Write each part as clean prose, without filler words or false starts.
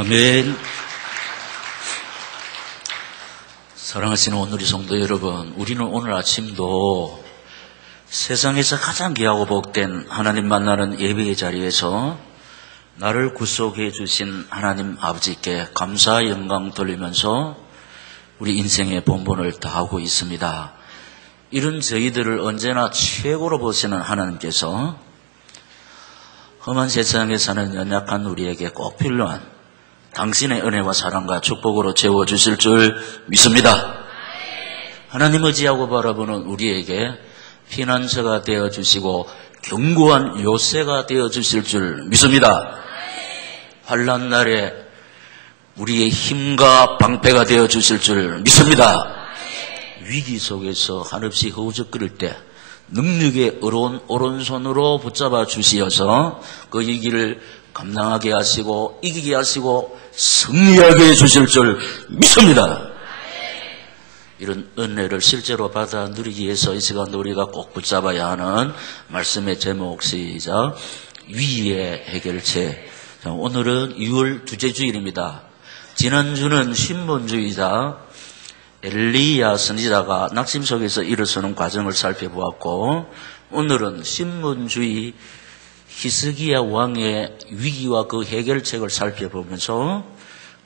아멘. 사랑하시는 오늘의 성도 여러분, 우리는 오늘 아침도 세상에서 가장 귀하고 복된 하나님 만나는 예배의 자리에서 나를 구속해 주신 하나님 아버지께 감사 영광 돌리면서 우리 인생의 본분을 다하고 있습니다. 이런 저희들을 언제나 최고로 보시는 하나님께서 험한 세상에 사는 연약한 우리에게 꼭 필요한 당신의 은혜와 사랑과 축복으로 채워주실 줄 믿습니다. 하나님 의지하고 바라보는 우리에게 피난처가 되어주시고 견고한 요새가 되어주실 줄 믿습니다. 환난 날에 우리의 힘과 방패가 되어주실 줄 믿습니다. 위기 속에서 한없이 허우적거릴 때 능력의 오른손으로 붙잡아 주시어서 그 위기를 감당하게 하시고 이기게 하시고 승리하게 해주실 줄 믿습니다. 이런 은혜를 실제로 받아 누리기 위해서 이 시간 우리가 꼭 붙잡아야 하는 말씀의 제목 시작 위기의 해결책. 오늘은 6월 둘째 주일입니다. 지난주는 신분주의자 엘리야 선지자가 낙심 속에서 일어서는 과정을 살펴보았고, 오늘은 신분주의 히스기야 왕의 위기와 그 해결책을 살펴보면서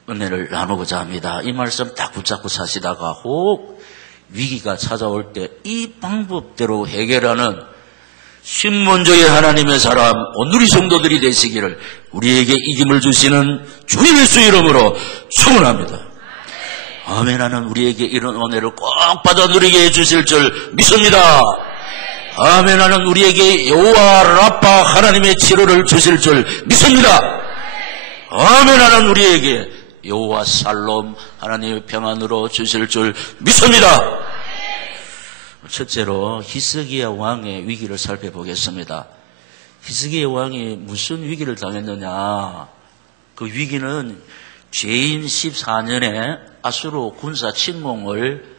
은혜를 나누고자 합니다. 이 말씀 딱 붙잡고 사시다가 혹 위기가 찾아올 때 이 방법대로 해결하는 신분주의 하나님의 사람 오늘의 성도들이 되시기를 우리에게 이김을 주시는 주 예수 이름으로 축원합니다. 아멘. 하는 우리에게 이런 은혜를 꼭 받아 누리게 해주실 줄 믿습니다. 아멘. 하는 우리에게 여호와 라파 하나님의 치료를 주실 줄 믿습니다. 아멘. 하는 우리에게 여호와 살롬 하나님의 평안으로 주실 줄 믿습니다. 첫째로 히스기야 왕의 위기를 살펴보겠습니다. 히스기야 왕이 무슨 위기를 당했느냐. 그 위기는 죄인 14년에 아수르 군사 침공을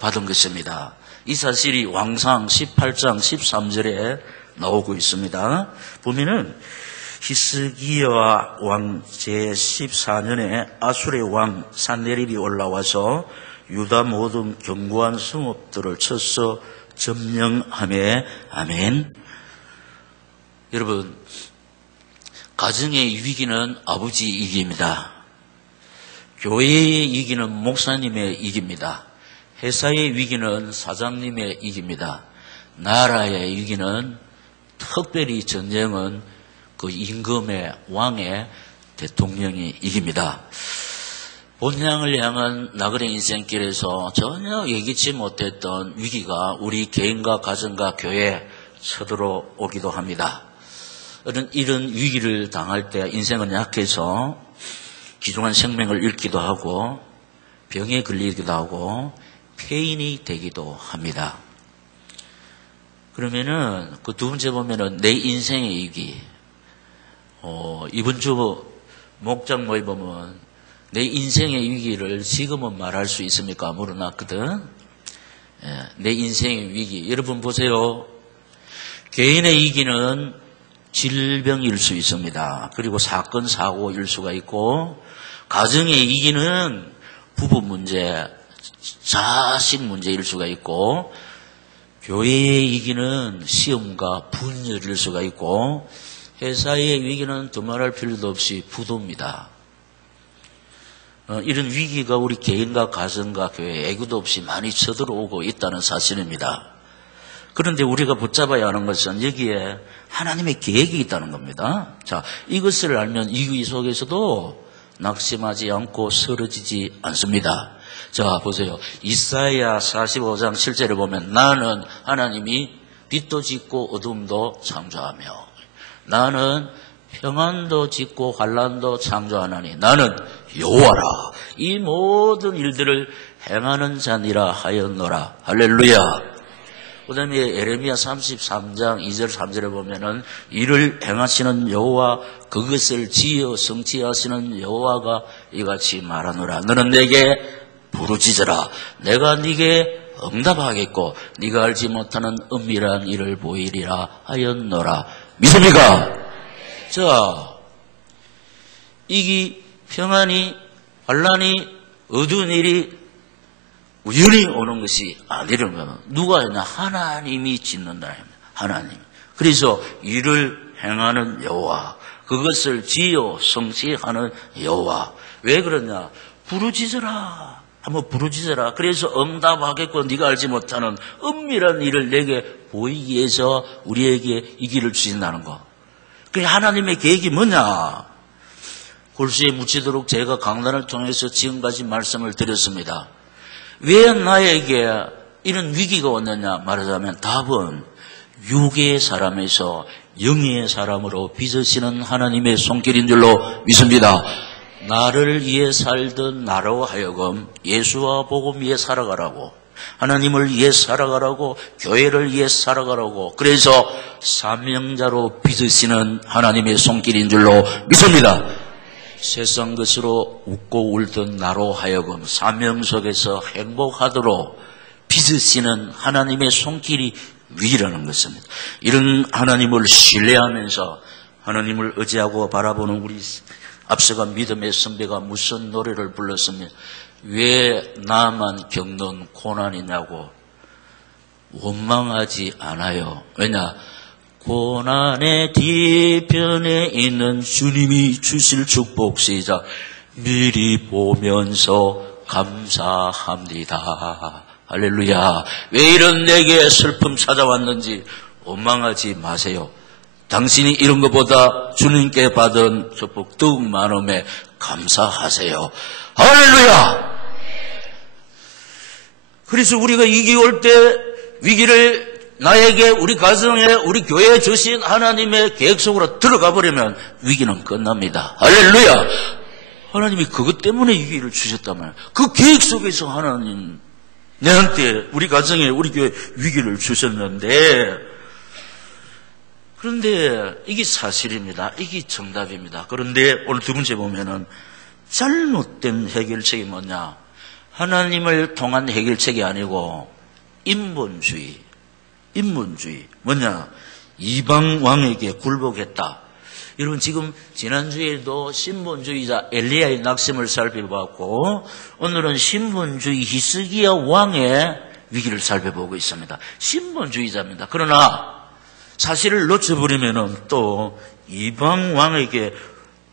받은 것입니다. 이 사실이 왕상 18장 13절에 나오고 있습니다. 보면은 히스기야 왕 제14년에 아수르의 왕 산헤립이 올라와서 유다 모든 견고한 성읍들을 쳐서 점령하며 아멘. 여러분, 가정의 위기는 아버지 이기입니다. 교회의 위기는 목사님의 위기입니다. 회사의 위기는 사장님의 위기입니다. 나라의 위기는 특별히 전쟁은 그 임금의 왕의 대통령이 이깁니다. 본향을 향한 나그네 인생길에서 전혀 예기치 못했던 위기가 우리 개인과 가정과 교회에 쳐들어오기도 합니다. 이런 위기를 당할 때 인생은 약해서 귀중한 생명을 잃기도 하고 병에 걸리기도 하고 폐인이 되기도 합니다. 그러면은 그 두 번째 보면은 내 인생의 위기. 이번 주 목장 모임 보면 내 인생의 위기를 지금은 말할 수 있습니까? 물어놨거든. 내 인생의 위기. 여러분 보세요. 개인의 위기는 질병일 수 있습니다. 그리고 사건, 사고일 수가 있고, 가정의 위기는 부부 문제, 자식 문제일 수가 있고, 교회의 위기는 시험과 분열일 수가 있고, 회사의 위기는 두말할 필요도 없이 부도입니다. 이런 위기가 우리 개인과 가정과 교회에 애구도 없이 많이 쳐들어오고 있다는 사실입니다. 그런데 우리가 붙잡아야 하는 것은 여기에 하나님의 계획이 있다는 겁니다. 자, 이것을 알면 이 위기 속에서도 낙심하지 않고 쓰러지지 않습니다. 자, 보세요. 이사야 45장 7절을 보면 나는 하나님이 빛도 짓고 어둠도 창조하며 나는 평안도 짓고 환난도 창조하나니 나는 여호와라. 이 모든 일들을 행하는 자니라 하였노라. 할렐루야. 그 다음에 예레미야 33장 2절 3절에 보면은 이를 행하시는 여호와 그것을 지어 성취하시는 여호와가 이같이 말하노라. 너는 내게 부르짖어라. 내가 네게 응답하겠고 네가 알지 못하는 은밀한 일을 보이리라 하였노라. 믿습니까? 자, 이게 평안이, 환란이, 어두운 일이 우연히 오는 것이 아니라는 거예요. 누가 했냐? 하나님이 짓는다. 하나님. 그래서 이를 행하는 여호와, 그것을 지어 성취하는 여호와. 왜 그러냐? 부르짖으라. 한번 부르짖으라. 그래서 응답하겠고 네가 알지 못하는 은밀한 일을 내게 보이기 위해서 우리에게 이 길을 주신다는 거. 그게 하나님의 계획이 뭐냐? 골수에 묻히도록 제가 강단을 통해서 지금까지 말씀을 드렸습니다. 왜 나에게 이런 위기가 왔느냐 말하자면 답은 육의 사람에서 영의 사람으로 빚으시는 하나님의 손길인 줄로 믿습니다. 나를 위해 살던 나로 하여금 예수와 복음 위해 살아가라고, 하나님을 위해 살아가라고, 교회를 위해 살아가라고, 그래서 사명자로 빚으시는 하나님의 손길인 줄로 믿습니다. 세상 것으로 웃고 울던 나로 하여금 사명 속에서 행복하도록 빚으시는 하나님의 손길이 위라는 것입니다. 이런 하나님을 신뢰하면서 하나님을 의지하고 바라보는 우리 앞서간 믿음의 선배가 무슨 노래를 불렀으면 왜 나만 겪는 고난이냐고 원망하지 않아요. 왜냐? 고난의 뒤편에 있는 주님이 주실 축복, 시작. 미리 보면서 감사합니다. 할렐루야. 왜 이런 내게 슬픔 찾아왔는지 원망하지 마세요. 당신이 이런 것보다 주님께 받은 축복 더욱 많음에 감사하세요. 할렐루야. 그래서 우리가 위기 올 때 위기를 나에게, 우리 가정에, 우리 교회에 주신 하나님의 계획 속으로 들어가 버리면 위기는 끝납니다. 할렐루야. 하나님이 그것 때문에 위기를 주셨다면 그 계획 속에서 하나님 내한테, 우리 가정에, 우리 교회에 위기를 주셨는데, 그런데 이게 사실입니다. 이게 정답입니다. 그런데 오늘 두 번째 보면은 잘못된 해결책이 뭐냐? 하나님을 통한 해결책이 아니고 인본주의. 뭐냐? 이방 왕에게 굴복했다. 여러분, 지금 지난주에도 신본주의자 엘리야의 낙심을 살펴봤고, 오늘은 신본주의 히스기야 왕의 위기를 살펴보고 있습니다. 신본주의자입니다. 그러나 사실을 놓쳐버리면은 또 이방 왕에게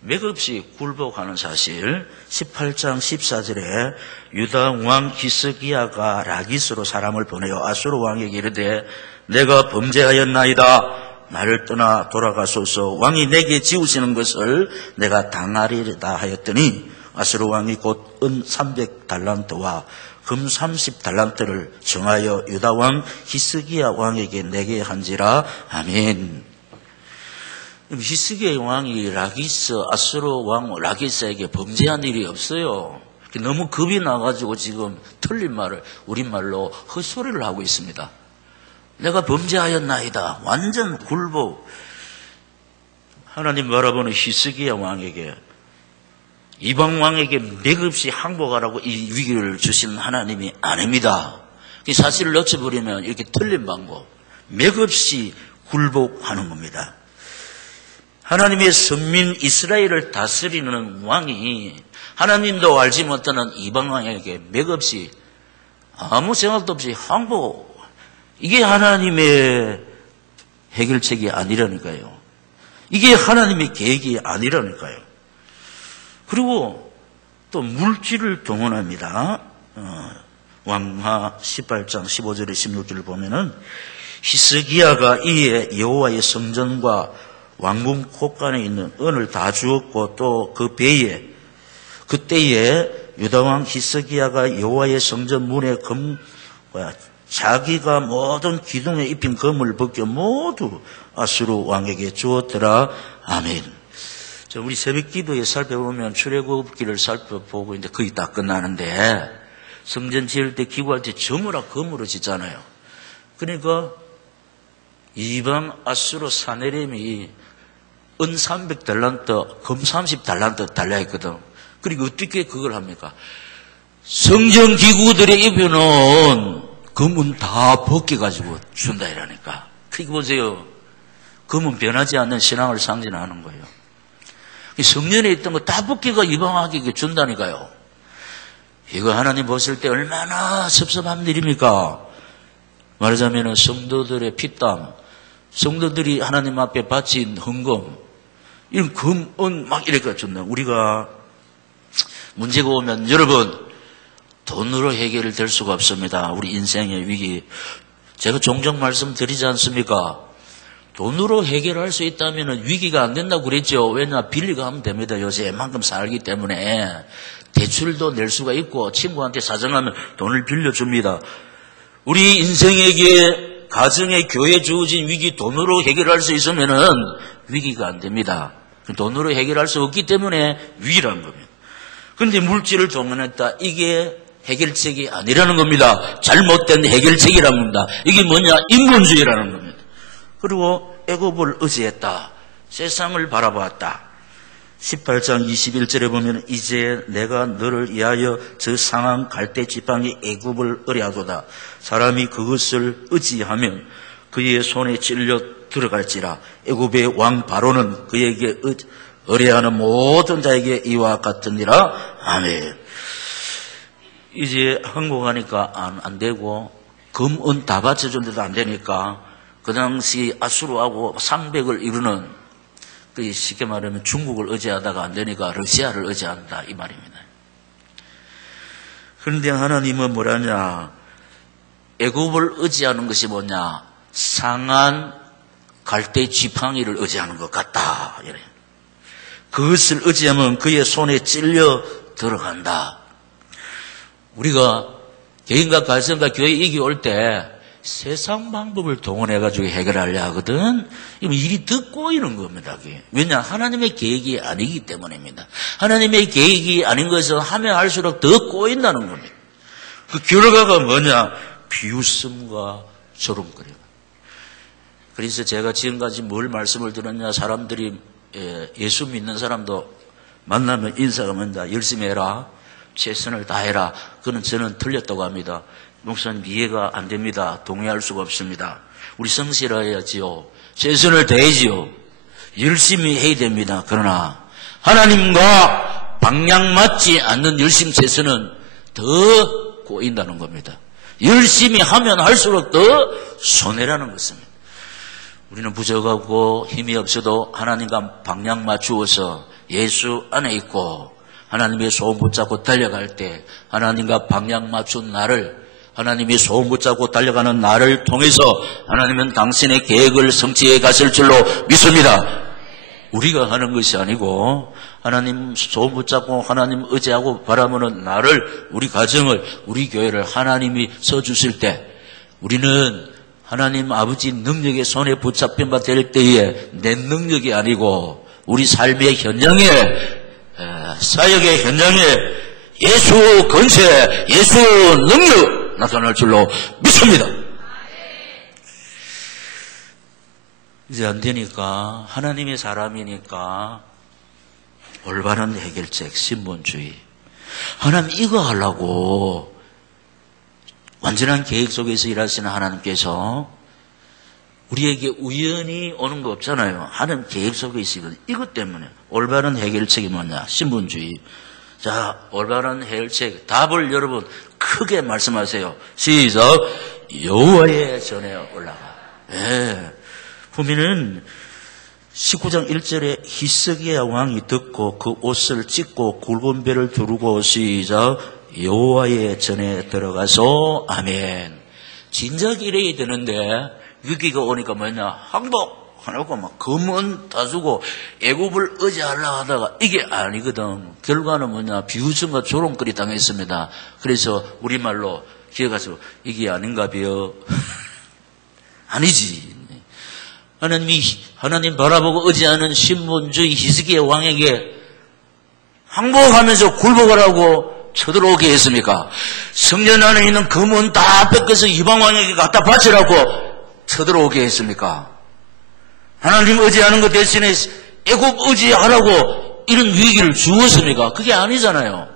맥없이 굴복하는 사실. 18장 14절에 유다 왕 히스기야가 라기스로 사람을 보내어 아수르 왕에게 이르되 내가 범죄하였나이다. 나를 떠나 돌아가소서. 왕이 내게 지우시는 것을 내가 당하리다 하였더니 아수르 왕이 곧 은 300달란트와 금 30달란트를 정하여 유다 왕 히스기야 왕에게 내게 한지라. 아멘. 히스기야 왕이 라기스, 아수르 왕 라기스에게 범죄한 일이 없어요. 너무 겁이 나가지고 지금 틀린 말을 우리말로 헛소리를 하고 있습니다. 내가 범죄하였나이다. 완전 굴복. 하나님 바라보는 히스기야 왕에게, 이방 왕에게 맥없이 항복하라고 이 위기를 주신 하나님이 아닙니다. 사실을 놓쳐버리면 이렇게 틀린 방법, 맥없이 굴복하는 겁니다. 하나님의 선민 이스라엘을 다스리는 왕이 하나님도 알지 못하는 이방 왕에게 맥없이 아무 생각도 없이 항복, 이게 하나님의 해결책이 아니라니까요. 이게 하나님의 계획이 아니라니까요. 그리고 또 물질을 동원합니다. 왕하 18장 15절에 16절을 보면은 히스기야가 이에 여호와의 성전과 왕궁 곳간에 있는 은을 다 주었고 또 그 배에, 그때에 유다왕 히스기야가 여호와의 성전 문에 자기가 모든 기둥에 입힌 금을 벗겨 모두 아수르 왕에게 주었더라. 아멘. 우리 새벽 기도에 살펴보면 출애굽기를 살펴보고 이제 거의 다 끝나는데, 성전 지을 때 기구할 때 정으로 금으로 짓잖아요. 그러니까 이방 아수르 사네림이 은 300달란트, 금 30달란트 달라했거든. 그리고 어떻게 그걸 합니까? 성전 기구들에 입혀놓은 금은 다 벗겨가지고 준다 이라니까. 그렇게 보세요. 금은 변하지 않는 신앙을 상징하는 거예요. 성년에 있던 거 다 벗기가 이방하게 준다니까요. 이거 하나님 보실 때 얼마나 섭섭한 일입니까? 말하자면 성도들의 피땀, 성도들이 하나님 앞에 바친 헌금, 이런 금, 은 막 이렇게 준다. 우리가 문제가 오면 여러분 돈으로 해결될 수가 없습니다. 우리 인생의 위기. 제가 종종 말씀드리지 않습니까? 돈으로 해결할 수 있다면 위기가 안 된다고 그랬죠. 왜냐? 빌리고 하면 됩니다. 요새 웬만큼 살기 때문에. 대출도 낼 수가 있고 친구한테 사정하면 돈을 빌려줍니다. 우리 인생에게 가정에 교회 주어진 위기 돈으로 해결할 수 있으면은 위기가 안 됩니다. 돈으로 해결할 수 없기 때문에 위기라는 겁니다. 그런데 물질을 동원했다. 이게 해결책이 아니라는 겁니다. 잘못된 해결책이라는 겁니다. 이게 뭐냐? 인본주의라는 겁니다. 그리고 애굽을 의지했다. 세상을 바라보았다. 18장 21절에 보면 이제 내가 너를 위하여 저 상한 갈대 지팡이 애굽을 의뢰하도다. 사람이 그것을 의지하면 그의 손에 찔려 들어갈지라. 애굽의 왕 바로는 그에게 의뢰하는 모든 자에게 이와 같으니라. 아멘. 이제 항복하니까 안 되고 금, 은 다 받쳐줬는데도 안 되니까 그 당시 아수르하고 상백을 이루는 쉽게 말하면 중국을 의지하다가 안 되니까 러시아를 의지한다 이 말입니다. 그런데 하나님은 뭐라냐? 애굽을 의지하는 것이 뭐냐? 상한 갈대 지팡이를 의지하는 것 같다. 이래. 그것을 의지하면 그의 손에 찔려 들어간다. 우리가 개인과 가정과 교회 이기 올 때 세상 방법을 동원해가지고 해결하려 하거든. 일이 더 꼬이는 겁니다. 왜냐? 하나님의 계획이 아니기 때문입니다. 하나님의 계획이 아닌 것은 하면 할수록 더 꼬인다는 겁니다. 그 결과가 뭐냐? 비웃음과 조롱거림. 그래서 제가 지금까지 뭘 말씀을 들었냐? 사람들이 예수 믿는 사람도 만나면 인사가 뭔가 열심히 해라. 최선을 다해라. 그는 저는 틀렸다고 합니다. 목사님 이해가 안 됩니다. 동의할 수가 없습니다. 우리 성실해야지요. 최선을 다해야지요. 열심히 해야 됩니다. 그러나 하나님과 방향 맞지 않는 열심 최선은 더 꼬인다는 겁니다. 열심히 하면 할수록 더 손해라는 것입니다. 우리는 부족하고 힘이 없어도 하나님과 방향 맞추어서 예수 안에 있고 하나님의 소원 붙잡고 달려갈 때 하나님과 방향 맞춘 나를 하나님이 소원 붙잡고 달려가는 나를 통해서 하나님은 당신의 계획을 성취해 가실 줄로 믿습니다. 우리가 하는 것이 아니고 하나님 소원 붙잡고 하나님 의지하고 바라보는 나를, 우리 가정을, 우리 교회를 하나님이 써주실 때 우리는 하나님 아버지 능력의 손에 붙잡힌 바 될 때에 내 능력이 아니고 우리 삶의 현장에 사역의 현장에 예수 권세, 예수 능력 나타날 줄로 믿습니다. 이제 안 되니까 하나님의 사람이니까 올바른 해결책, 신본주의. 하나님 이거 하려고 완전한 계획 속에서 일하시는 하나님께서 우리에게 우연히 오는 거 없잖아요. 하나님 계획 속에 있거든요. 이것 때문에 올바른 해결책이 뭐냐? 신본주의. 자, 올바른 해결책 답을 여러분 크게 말씀하세요. 시작. 여호와의 전에 올라가. 예. 보면은 19장 1절에 히스기야 왕이 듣고 그 옷을 찢고 굵은 배를 두르고 시작. 여호와의 전에 들어가서 아멘. 진작 이래야 되는데 위기가 오니까 뭐냐? 항복 하고 막 금은 다 주고 애굽을 의지하려고 하다가 이게 아니거든. 결과는 뭐냐? 비웃음과 조롱거리 당했습니다. 그래서 우리말로 기억하시고 이게 아닌가 봐요. 아니지. 하나님 바라보고 의지하는 신본주의 히스기야 왕에게 항복하면서 굴복을 하고 쳐들어오게 했습니까? 성전 안에 있는 금은 다 뺏겨서 이방 왕에게 갖다 바치라고 쳐들어오게 했습니까? 하나님 의지하는 것 대신에 애굽 의지하라고 이런 위기를 주었습니까? 그게 아니잖아요.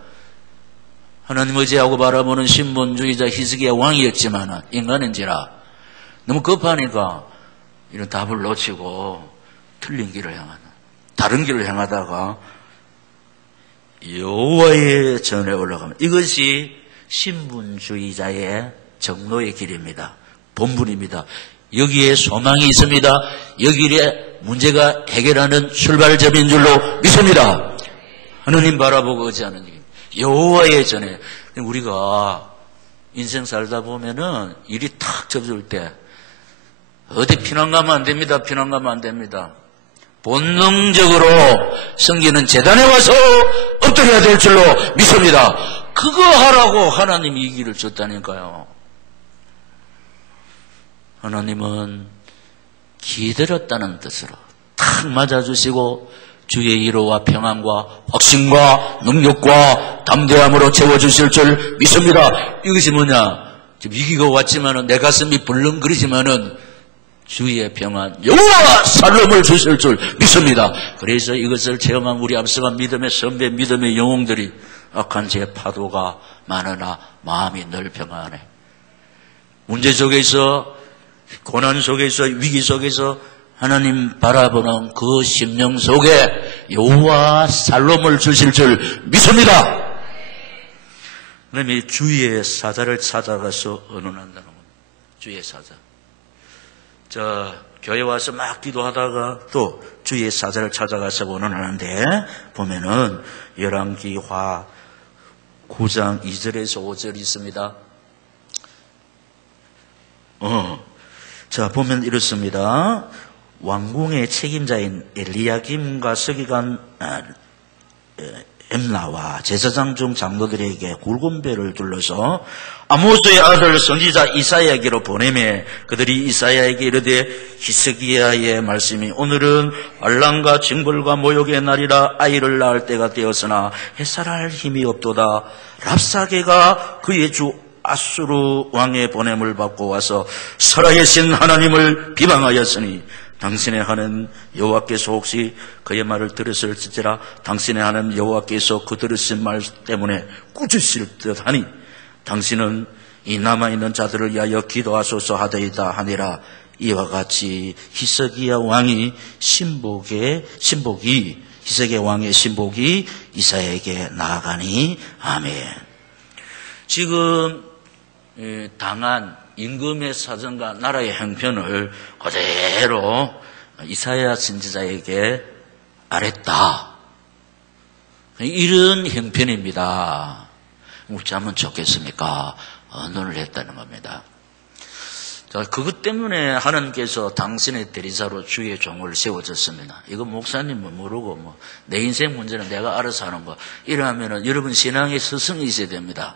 하나님 의지하고 바라보는 신본주의자 히스기야 왕이었지만 인간인지라 너무 급하니까 이런 답을 놓치고 틀린 길을 향하다. 다른 길을 향하다가 여호와의 전에 올라가면 이것이 신분주의자의 정로의 길입니다. 본분입니다. 여기에 소망이 있습니다. 여기에 문제가 해결하는 출발점인 줄로 믿습니다. 하느님 바라보고 의지하는 길. 여호와의 전에 우리가 인생 살다 보면은 일이 탁 접을 때 어디 피난 가면 안 됩니다. 피난 가면 안 됩니다. 본능적으로 성기는 제단에 와서 엎드려야 될 줄로 믿습니다. 그거 하라고 하나님이 이 길을 줬다니까요. 하나님은 기다렸다는 뜻으로 탁 맞아주시고 주의 위로와 평안과 확신과 능력과 담대함으로 채워주실 줄 믿습니다. 이것이 뭐냐? 지금 위기가 왔지만은 내 가슴이 벌렁거리지만은 주의 평안, 여호와 살롬을 주실 줄 믿습니다. 그래서 이것을 체험한 우리 앞서간 믿음의 선배, 믿음의 영웅들이 악한 제 파도가 많으나 마음이 늘 평안해. 문제 속에서, 고난 속에서, 위기 속에서 하나님 바라보는 그 심령 속에 여호와 살롬을 주실 줄 믿습니다. 그다음에 주의 사자를 찾아가서 언언한다는 겁니다. 주의 사자. 교회 와서 막 기도하다가 또 주의 사자를 찾아가서 언언하는데 보면은 열왕기하 9장 2절에서 5절이 있습니다. 보면 이렇습니다. 왕궁의 책임자인 엘리야김과 서기관 엠나와 제사장 중 장로들에게 굵은 배를 둘러서 아모스의 아들 선지자 이사야에게로 보내매 그들이 이사야에게 이르되 히스기야의 말씀이 오늘은 환난과 징벌과 모욕의 날이라 아이를 낳을 때가 되었으나 햇살할 힘이 없도다. 랍사게가 그의 주 아수르 왕의 보냄을 받고 와서 살아계신 하나님을 비방하였으니 당신의 하는 여호와께서 혹시 그의 말을 들으실지라 당신의 하는 여호와께서 그 들으신 말 때문에 꾸짖으실 듯하니 당신은 이 남아있는 자들을 위하여 기도하소서 하되이다 하니라. 이와 같이 히스기야 왕이 히스기야 왕의 신복이 이사야에게 나아가니 아멘. 지금 당한 임금의 사정과 나라의 형편을 그대로 이사야 선지자에게 아랬다. 이런 형편입니다. 어찌하면 좋겠습니까? 언언을 했다는 겁니다. 자, 그것 때문에 하나님께서 당신의 대리자로 주의 종을 세워줬습니다. 이거 목사님은 모르고 내 인생 문제는 내가 알아서 하는 거. 이러면은 여러분 신앙의 스승이 있어야 됩니다.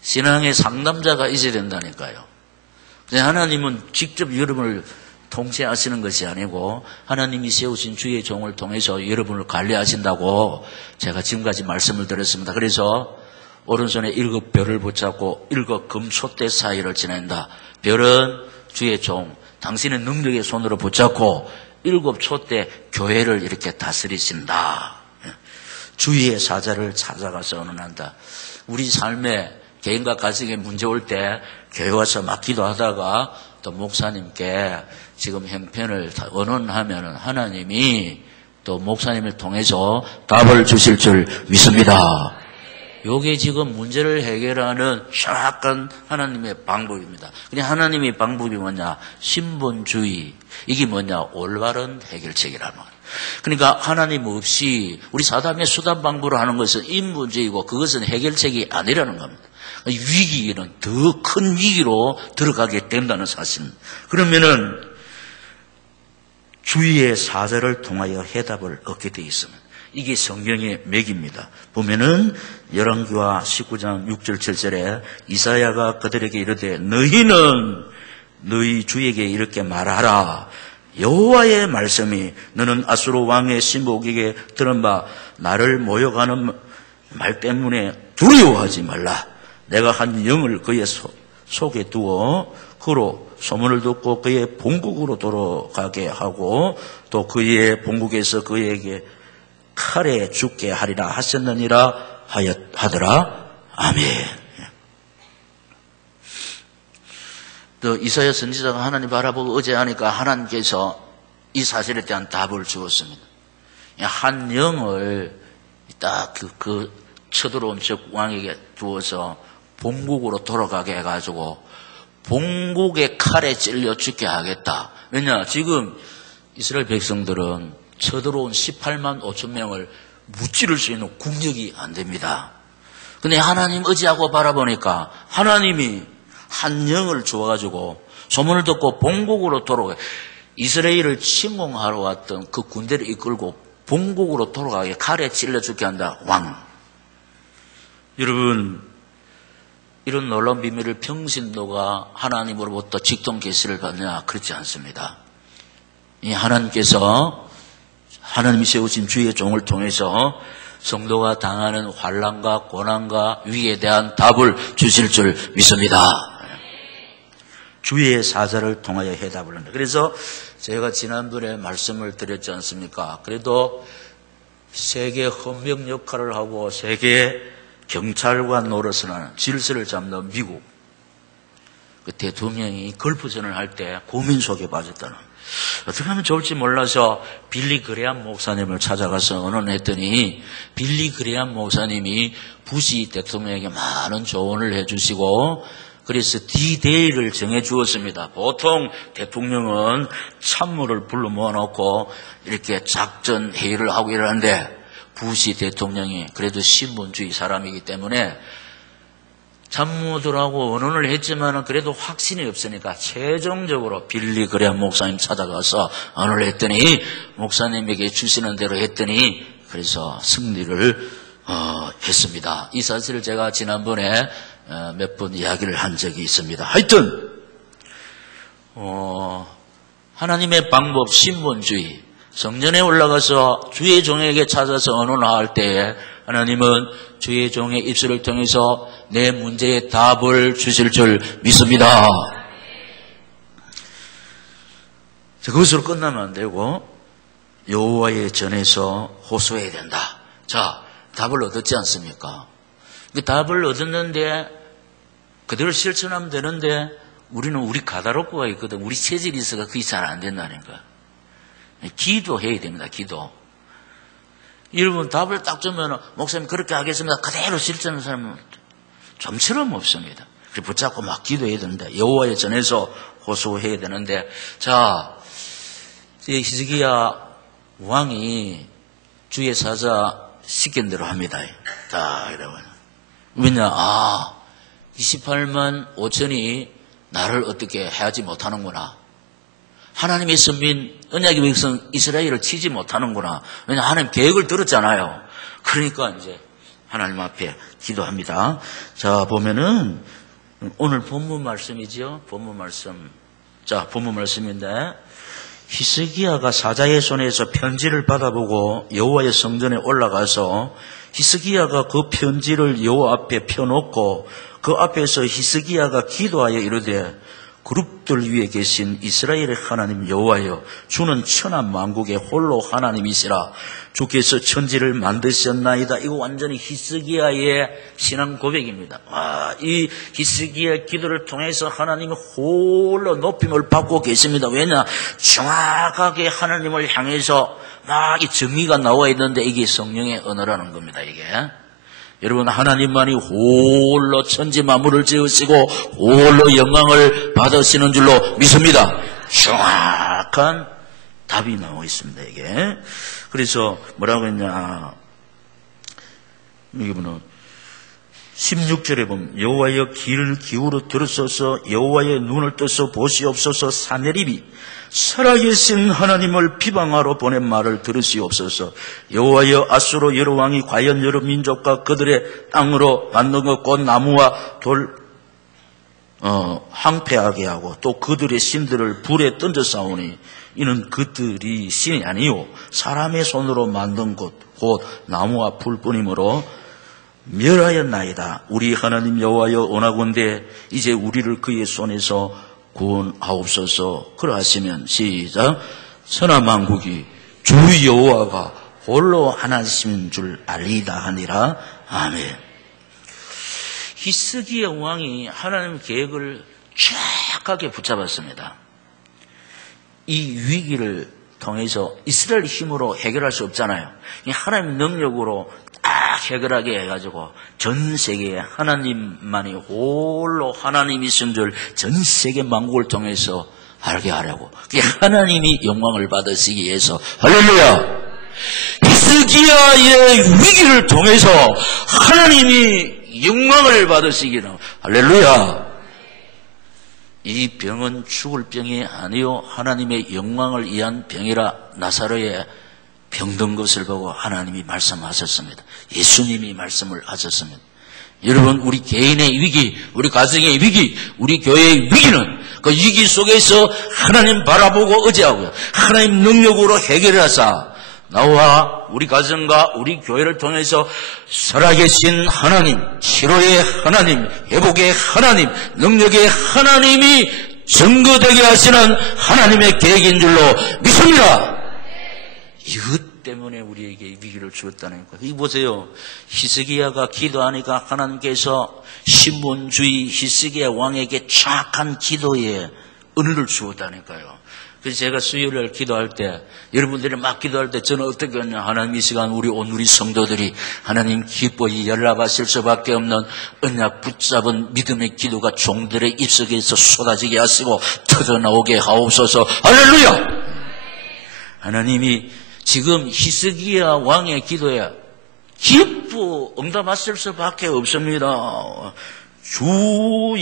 신앙의 상담자가 있어야 된다니까요. 하나님은 직접 여러분을 통치하시는 것이 아니고 하나님이 세우신 주의 종을 통해서 여러분을 관리하신다고 제가 지금까지 말씀을 드렸습니다. 그래서 오른손에 7 별을 붙잡고 7 금촛대 사이를 지낸다. 별은 주의 종, 당신의 능력의 손으로 붙잡고 7 촛대 교회를 이렇게 다스리신다. 주의 사자를 찾아가서 언언한다. 우리 삶에 개인과 가정에 문제 올 때 교회 와서 막 기도하다가 또 목사님께 지금 형편을 언언하면 하나님이 또 목사님을 통해서 답을 주실 줄 믿습니다. 요게 지금 문제를 해결하는 정확한 하나님의 방법입니다. 그냥 하나님의 방법이 뭐냐? 신분주의. 이게 뭐냐? 올바른 해결책이라는 거예요. 그러니까 하나님 없이 우리 사담의 수단 방법으로 하는 것은 인본주의고 그것은 해결책이 아니라는 겁니다. 위기는 더 큰 위기로 들어가게 된다는 사실. 그러면은 주의 사자를 통하여 해답을 얻게 되어 있습니다. 이게 성경의 맥입니다. 보면은 열왕기하 19장 6절 7절에 이사야가 그들에게 이르되 너희는 너희 주에게 이렇게 말하라. 여호와의 말씀이 너는 아수르 왕의 신복에게 들은 바 나를 모욕하는 말 때문에 두려워하지 말라. 내가 한 영을 그의 속에 두어 그로 소문을 듣고 그의 본국으로 돌아가게 하고 또 그의 본국에서 그에게 칼에 죽게 하리라 하셨느니라 하더라. 아멘. 또 이사야 선지자가 하나님 바라보고 의지하니까 하나님께서 이 사실에 대한 답을 주었습니다. 한 영을 딱 그 쳐들어온 적 왕에게 두어서 본국으로 돌아가게 해가지고 본국의 칼에 찔려 죽게 하겠다. 왜냐? 지금 이스라엘 백성들은 쳐들어온 18만 5천 명을 무찌를 수 있는 국력이 안 됩니다. 근데 하나님 의지하고 바라보니까 하나님이 한 영을 주어가지고 소문을 듣고 본국으로 돌아가게, 이스라엘을 침공하러 왔던 그 군대를 이끌고 본국으로 돌아가게 칼에 찔러 죽게 한다. 왕. 여러분, 이런 놀라운 비밀을 평신도가 하나님으로부터 직통 계시를 받느냐? 그렇지 않습니다. 이 하나님께서 하나님이 세우신 주의 종을 통해서 성도가 당하는 환난과 고난과 위기에 대한 답을 주실 줄 믿습니다. 주의 사자를 통하여 해답을 한다. 그래서 제가 지난번에 말씀을 드렸지 않습니까? 그래도 세계 헌병 역할을 하고 세계 경찰과 노릇을 하는 질서를 잡는 미국 그 대통령이 걸프전을 할 때 고민 속에 빠졌다는, 어떻게 하면 좋을지 몰라서 빌리 그레함 목사님을 찾아가서 의논했더니 빌리 그레함 목사님이 부시 대통령에게 많은 조언을 해주시고 그래서 D-Day를 정해주었습니다. 보통 대통령은 참모를 불러 모아놓고 이렇게 작전 회의를 하고 이러는데 부시 대통령이 그래도 신분주의 사람이기 때문에 참모들하고 의논을 했지만 그래도 확신이 없으니까 최종적으로 빌리 그레함 목사님 찾아가서 의논을 했더니 목사님에게 주시는 대로 했더니 그래서 승리를 했습니다. 이 사실을 제가 지난번에 몇 번 이야기를 한 적이 있습니다. 하여튼 하나님의 방법 신분주의, 성전에 올라가서 주의 종에게 찾아서 의논할 때에 하나님은 주의 종의 입술을 통해서 내 문제의 답을 주실 줄 믿습니다. 그것으로 끝나면 안 되고 여호와의 전에서 호소해야 된다. 자, 답을 얻었지 않습니까? 그 답을 얻었는데 그대로 실천하면 되는데 우리는 우리 가다롭고가 있거든. 우리 체질이 있어서 그게 잘 안 된다는 거야. 기도해야 됩니다. 기도. 여러분 답을 딱 주면 목사님 그렇게 하겠습니다. 그대로 실천하는 사람은 좀처럼 없습니다. 그래서 붙잡고 막 기도해야 되는데 여호와의 전에서 호소해야 되는데, 자, 히스기야 왕이 주의 사자 시킨 대로 합니다. 자, 여러분. 왜냐? 28만 5천이 나를 어떻게 해하지 못하는구나. 하나님의 선민 언약의 백성 이스라엘을 치지 못하는구나. 왜냐? 하나님 계획을 들었잖아요. 그러니까 이제 하나님 앞에 기도합니다. 자, 보면은 오늘 본문 말씀이죠. 본문 말씀. 자, 본문 말씀인데 히스기야가 사자의 손에서 편지를 받아보고 여호와의 성전에 올라가서 히스기야가 그 편지를 여호와 앞에 펴놓고 그 앞에서 히스기야가 기도하여 이르되 그룹들 위에 계신 이스라엘의 하나님 여호와여, 주는 천하 만국의 홀로 하나님이시라. 주께서 천지를 만드셨나이다. 이거 완전히 히스기야의 신앙 고백입니다. 이 히스기야의 기도를 통해서 하나님이 홀로 높임을 받고 계십니다. 왜냐? 정확하게 하나님을 향해서 막 이 정의가 나와 있는데 이게 성령의 언어라는 겁니다. 이게. 여러분, 하나님만이 홀로 천지 만물을 지으시고 홀로 영광을 받으시는 줄로 믿습니다. 정확한 답이 나와 있습니다. 이게. 그래서 뭐라고 했냐? 여기 보면 16절에 보면 여호와여 귀를 기울여 들으소서, 여호와의 눈을 떠서 보시옵소서. 사내립이 살아계신 하나님을 비방하러 보낸 말을 들으시옵소서. 여호와여, 아수르 여러 왕이 과연 여러 민족과 그들의 땅으로 만든 것 곧 나무와 돌 항폐하게 하고 또 그들의 신들을 불에 던져 싸우니 이는 그들이 신이 아니요 사람의 손으로 만든 것 곧 나무와 불뿐이므로 멸하였나이다. 우리 하나님 여호와여, 원하건대 이제 우리를 그의 손에서 구원하옵소서. 그러하시면 시작. 천하만국이 주 여호와가 홀로 하나님인 줄 알리다 하니라. 아멘. 히스기야 왕이 하나님 계획을 정확하게 붙잡았습니다. 이 위기를 통해서 이스라엘 힘으로 해결할 수 없잖아요. 하나님 능력으로 딱 해결하게 해가지고 전 세계에 하나님만이 홀로 하나님이신 줄 전 세계 만국을 통해서 알게 하려고. 그게 하나님이 영광을 받으시기 위해서. 할렐루야. 히스기야의 위기를 통해서 하나님이 영광을 받으시기를. 할렐루야. 이 병은 죽을 병이 아니요 하나님의 영광을 위한 병이라 나사로의 병든 것을 보고 하나님이 말씀하셨습니다. 예수님이 말씀을 하셨습니다. 여러분, 우리 개인의 위기, 우리 가정의 위기, 우리 교회의 위기는 그 위기 속에서 하나님 바라보고 의지하고요, 하나님 능력으로 해결하사 나와 우리 가정과 우리 교회를 통해서 살아계신 하나님, 치료의 하나님, 회복의 하나님, 능력의 하나님이 증거되게 하시는 하나님의 계획인 줄로 믿습니다. 이것 때문에 우리에게 위기를 주었다는 거예요. 이 보세요. 히스기야가 기도하니까 하나님께서 신분주의 히스기야 왕에게 정확한 기도에 은혜를 주었다니까요. 그래서 제가 수요일날 기도할 때, 여러분들이 막 기도할 때 저는 어떻게 하냐. 하나님 이 시간 우리 성도들이 하나님 기뻐히 연락하실 수밖에 없는 언약 붙잡은 믿음의 기도가 종들의 입속에서 쏟아지게 하시고 터져나오게 하옵소서. 할렐루야. 하나님이 지금 히스기야 왕의 기도에 기뻐 응답하실 수밖에 없습니다. 주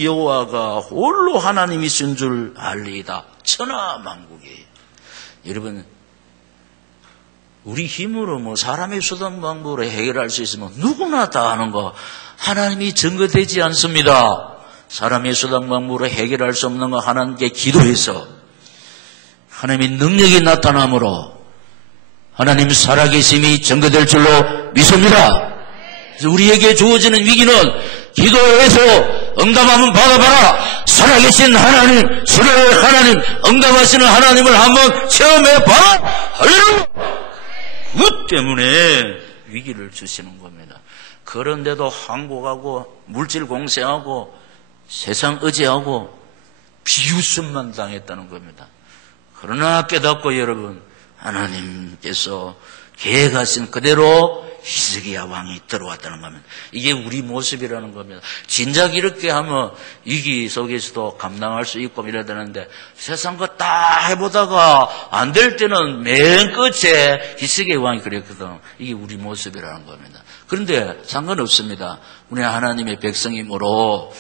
여호와가 홀로 하나님이신 줄 알리이다. 천하만국이. 여러분, 우리 힘으로 사람의 수단 방법으로 해결할 수 있으면 누구나 다 하는 거 하나님이 증거되지 않습니다. 사람의 수단 방법으로 해결할 수 없는 거 하나님께 기도해서 하나님의 능력이 나타나므로 하나님 살아계심이 증거될 줄로 믿습니다. 그래서 우리에게 주어지는 위기는 기도해서 응답하면 받아봐라. 살아계신 하나님, 치료의 하나님, 응답하시는 하나님을 한번 체험해봐라. 할렐루야. 그것 때문에 위기를 주시는 겁니다. 그런데도 항복하고 물질 공세하고 세상 의지하고 비웃음만 당했다는 겁니다. 그러나 깨닫고 여러분, 하나님께서 계획하신 그대로 히스기야 왕이 들어왔다는 겁니다. 이게 우리 모습이라는 겁니다. 진작 이렇게 하면 위기 속에서도 감당할 수 있고 이래야 되는데 세상 거 다 해보다가 안 될 때는 맨 끝에 히스기야 왕이 그랬거든. 이게 우리 모습이라는 겁니다. 그런데 상관없습니다. 우리 하나님의 백성이므로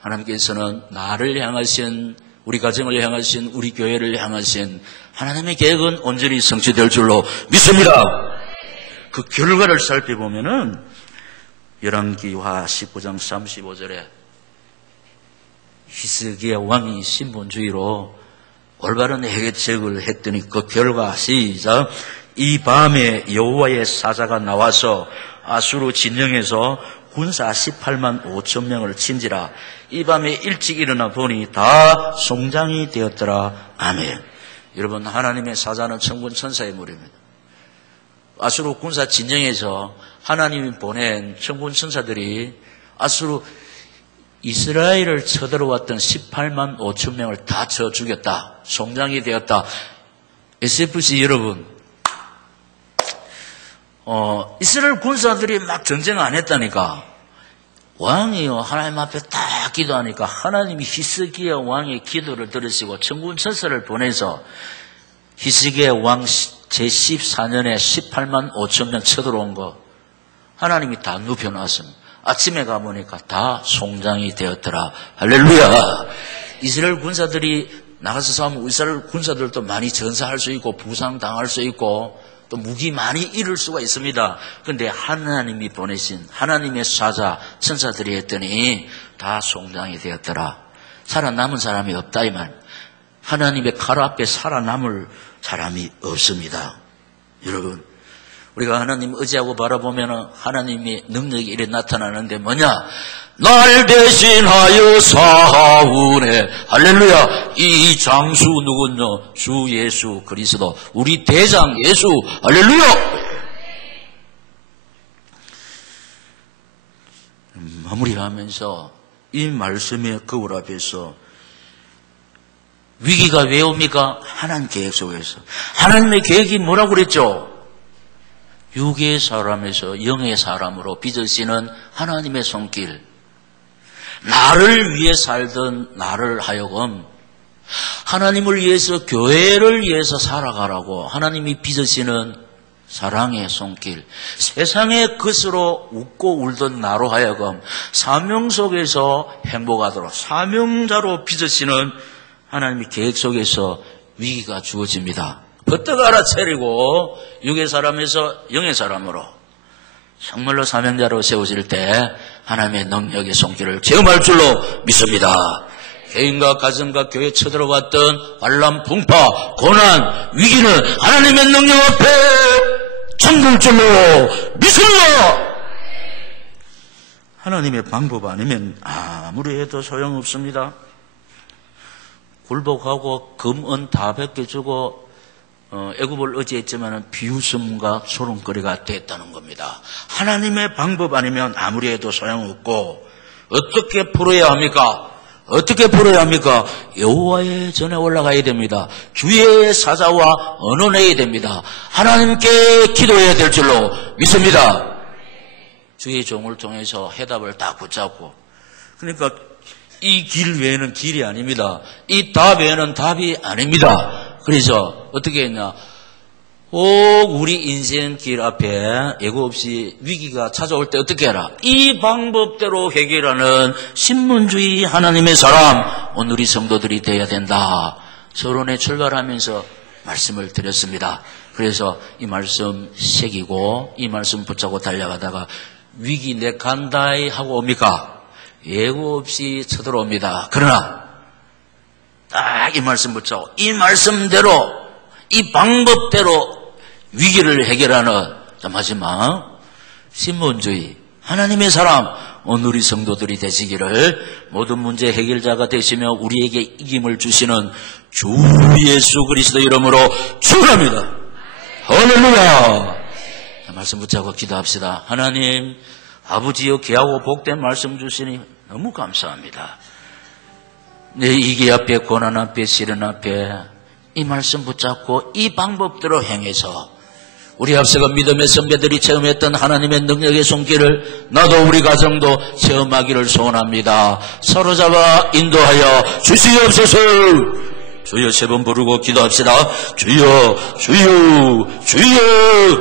하나님께서는 나를 향하신, 우리 가정을 향하신, 우리 교회를 향하신 하나님의 계획은 온전히 성취될 줄로 믿습니다. 그 결과를 살펴보면은 열왕기하 19장 35절에 히스기야 왕이 신분주의로 올바른 해결책을 했더니 그 결과 시작. 이 밤에 여호와의 사자가 나와서 아수르 진영에서 군사 18만 5천 명을 친지라. 이 밤에 일찍 일어나 보니 다 송장이 되었더라. 아멘. 여러분, 하나님의 사자는 천군 천사의 무리입니다. 아수르 군사 진영에서 하나님이 보낸 천군 천사들이 아수르 이스라엘을 쳐들어왔던 18만 5천 명을 다 쳐 죽였다. 송장이 되었다. SFC 여러분, 이스라엘 군사들이 막 전쟁 안 했다니까. 왕이요, 하나님 앞에 딱 기도하니까 하나님이 히스기야 왕의 기도를 들으시고 천군 천사를 보내서 히스기야 왕 제14년에 18만 5천 명 쳐들어온 거 하나님이 다 눕혀놨습니다. 아침에 가보니까 다 송장이 되었더라. 할렐루야. 이스라엘 군사들이 나가서 싸우면 이스라엘 군사들도 많이 전사할 수 있고 부상당할 수 있고 또 무기 많이 잃을 수가 있습니다. 그런데 하나님이 보내신 하나님의 사자 천사들이 했더니 다 송장이 되었더라. 살아남은 사람이 없다 이 말. 하나님의 칼 앞에 살아남을 사람이 없습니다. 여러분, 우리가 하나님 의지하고 바라보면 하나님의 능력이 이래 나타나는데 뭐냐? 날 대신하여 사하오네. 할렐루야. 이 장수 누군요? 주 예수 그리스도, 우리 대장 예수. 할렐루야. 마무리하면서 이 말씀의 거울 앞에서 위기가 왜 옵니까? 하나님 계획 속에서. 하나님의 계획이 뭐라고 그랬죠? 육의 사람에서 영의 사람으로 빚으시는 하나님의 손길, 나를 위해 살던 나를 하여금 하나님을 위해서, 교회를 위해서 살아가라고 하나님이 빚으시는 사랑의 손길, 세상의 것으로 웃고 울던 나로 하여금 사명 속에서 행복하도록 사명자로 빚으시는 하나님의 계획 속에서 위기가 주어집니다. 버떡 알아차리고 육의 사람에서 영의 사람으로 정말로 사명자로 세워질 때 하나님의 능력의 손길을 체험할 줄로 믿습니다. 개인과 가정과 교회에 쳐들어왔던 환난, 풍파, 고난, 위기는 하나님의 능력 앞에 잠들 줄로 믿습니다. 하나님의 방법 아니면 아무리 해도 소용없습니다. 굴복하고 금은 다 벗겨주고 애굽을 의지했지만 비웃음과 소름거리가 됐다는 겁니다. 하나님의 방법 아니면 아무리 해도 소용없고 어떻게 풀어야 합니까? 어떻게 풀어야 합니까? 여호와의 전에 올라가야 됩니다. 주의 사자와 언언해야 됩니다. 하나님께 기도해야 될 줄로 믿습니다. 주의 종을 통해서 해답을 딱 붙잡고, 그러니까 이 길 외에는 길이 아닙니다. 이 답 외에는 답이 아닙니다. 그래서 어떻게 했냐? 꼭 우리 인생 길 앞에 예고 없이 위기가 찾아올 때 어떻게 해라? 이 방법대로 해결하는 신문주의 하나님의 사람, 오늘 우리 성도들이 되어야 된다. 서론에 출발하면서 말씀을 드렸습니다. 그래서 이 말씀 새기고 이 말씀 붙잡고 달려가다가 위기 내 간다이 하고 옵니까? 예고 없이 쳐들어옵니다. 그러나 딱 이 말씀 붙잡고 이 말씀대로 이 방법대로 위기를 해결하는 마지막 신문주의 하나님의 사람, 오늘 우리 성도들이 되시기를, 모든 문제 해결자가 되시며 우리에게 이김을 주시는 주 예수 그리스도 이름으로 축원합니다. 할렐루야. 말씀 붙잡고 기도합시다. 하나님 아버지여, 귀하고 복된 말씀 주시니 너무 감사합니다. 내 이기 앞에, 고난 앞에, 시련 앞에 이 말씀 붙잡고 이 방법대로 행해서 우리 앞서가 믿음의 선배들이 체험했던 하나님의 능력의 손길을 나도 우리 가정도 체험하기를 소원합니다. 사로잡아 인도하여 주시옵소서. 주여 세 번 부르고 기도합시다. 주여, 주여, 주여.